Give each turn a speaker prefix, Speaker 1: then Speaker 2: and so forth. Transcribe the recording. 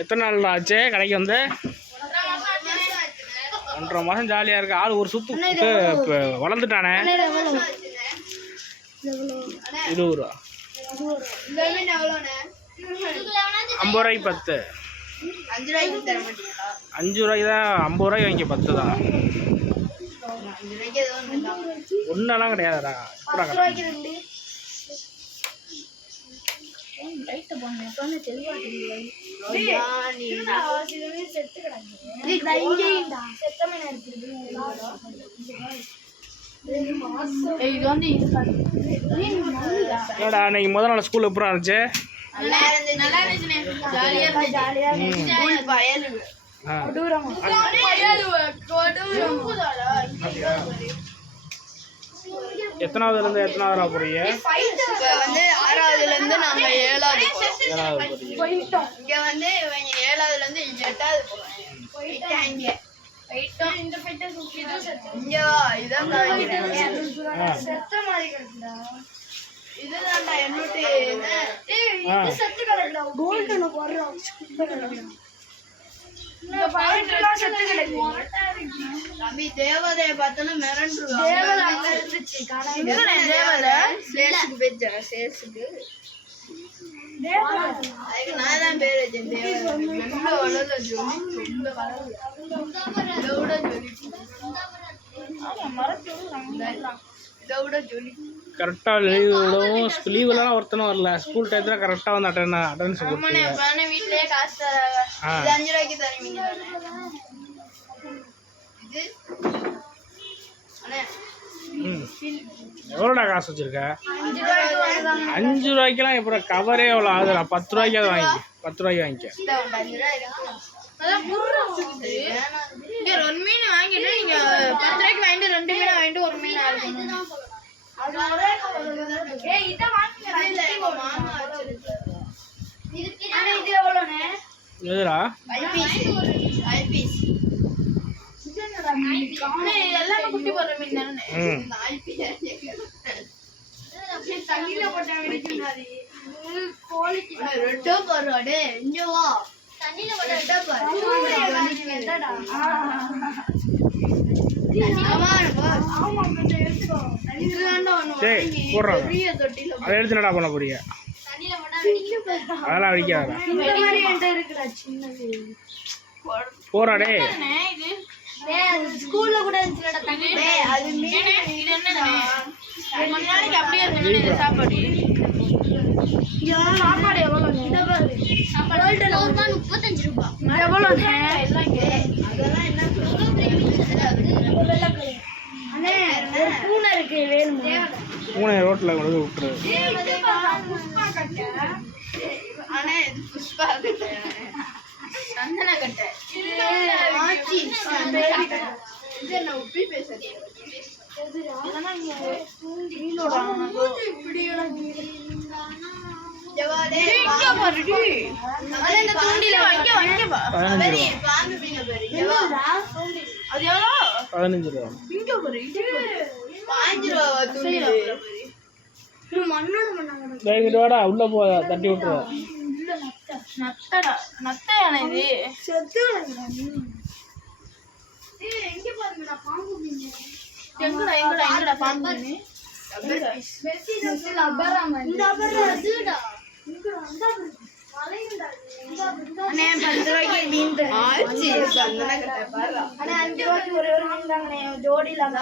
Speaker 1: எத்தனை நாள் ஆச்சு? கடைக்கு வந்து? ஒன்றரை மாதம் ஜாலியாக இருக்கு. ஆள் ஒரு சுத்து இப்போ வளர்ந்துட்டானே? இருபது ரூபா. ஐம்பது ரூபாய்க்கு பத்து.
Speaker 2: அஞ்சு ரூபாய்க்கு
Speaker 1: தான் ஐம்பது ரூபாய்க்கு வாங்கி பத்து தான்.
Speaker 2: ரூபாய்க்கு ஏதோ ஒன்று தான்
Speaker 1: ஒன்றெல்லாம் கிடையாதுடா எப்படா கிடைக்கும் என்னடா இன்னைக்கு முதல் நாள் ஸ்கூல் எப்படா இருந்துச்சு
Speaker 2: நல்லா இருந்துச்சு நல்லா இருந்துச்சுண்ணே ஜாலியா இருந்துச்சு ஜாலியா
Speaker 1: எத்தனாவதுலேருந்து எத்தனாவதுரா போறீங்க?
Speaker 2: இப்ப வந்து ஆறாவதுல இருந்து நாங்க ஏழாவது.
Speaker 1: ஏழாவது போறீங்க
Speaker 2: இங்க வந்து இவங்க ஏழாவதுல இருந்து இங்க எட்டாவது போறோம். போயிட்டேன் இங்க போயிட்டோம் இங்க தேவதைய பார்த்தோன்னா மிரண்டுருவாங்க. நான் தான் பேர் வச்சேன் தேவதை. நல்ல வளர்ல ஜொலி ரொம்ப இதை விட ஜொலி. இதை விட ஜொலி.
Speaker 1: கரெக்டாக லீவ் விடவும் லீவுலாம் ஒருத்தனும் வரல. ஸ்கூல் டயத்தில் கரெக்டாக வந்து அட்டன் அட்டன்ஸ் எவ்வளோடா காசு வச்சிருக்க?
Speaker 2: அஞ்சு ரூபாய்க்கு
Speaker 1: அஞ்சு ரூபாய்க்கெல்லாம் இப்போ கவரே எவ்வளோ ஆகுதுடா? பத்து ரூபாய்க்காவது வாங்கி. பத்து ரூபாய்க்கு வாங்கிக்க.
Speaker 2: ஒரு மீன் வாங்கிட்டு நீங்க பத்து ரூபாய்க்கு வாங்கிட்டு ரெண்டு மீன் வாங்கிட்டு ஒரு மீன் ஆகணும்
Speaker 1: எதுடா?
Speaker 2: ரெட்டோ பாரு அடே இங்க வா. ரெட்டோ பாரு. ஆமா,
Speaker 1: சரி போடுறாங்க அதை எடுத்து என்னடா பண்ண போறீங்க அதெல்லாம் அடிக்காத போறாடே
Speaker 2: ஸ்கூல்ல கூட இருந்துச்சு சாப்பாடு சாப்பாடு சாப்பாடு முப்பத்தஞ்சு ரூபாய் எவ்வளோ அதெல்லாம் என்ன அண்ணே ஒரு பூனை இருக்கு வேணுமா?
Speaker 1: பூனை ரோட்டில் கொண்டு விட்டுரு.
Speaker 2: அண்ணே இது புஷ்பா கட்டை. சந்தன கட்டை. ஆச்சி இது என்ன உப்பி பேசுறது?
Speaker 1: பதினஞ்சு ரூபா இங்கிட்டு வாடா உள்ளே போ தட்டி விட்டுரு
Speaker 2: எங்கடா எங்கடா எங்கடா பாம்பு அண்ணே பத்து ரூபாய்க்கு மீன் ஆச்சு. சந்தன கட்டை பாரு
Speaker 3: அஞ்சு ரூபாய்க்கு ஒரு ஒரு மீன் தாங்கண்ணே ஜோடி இல்லாம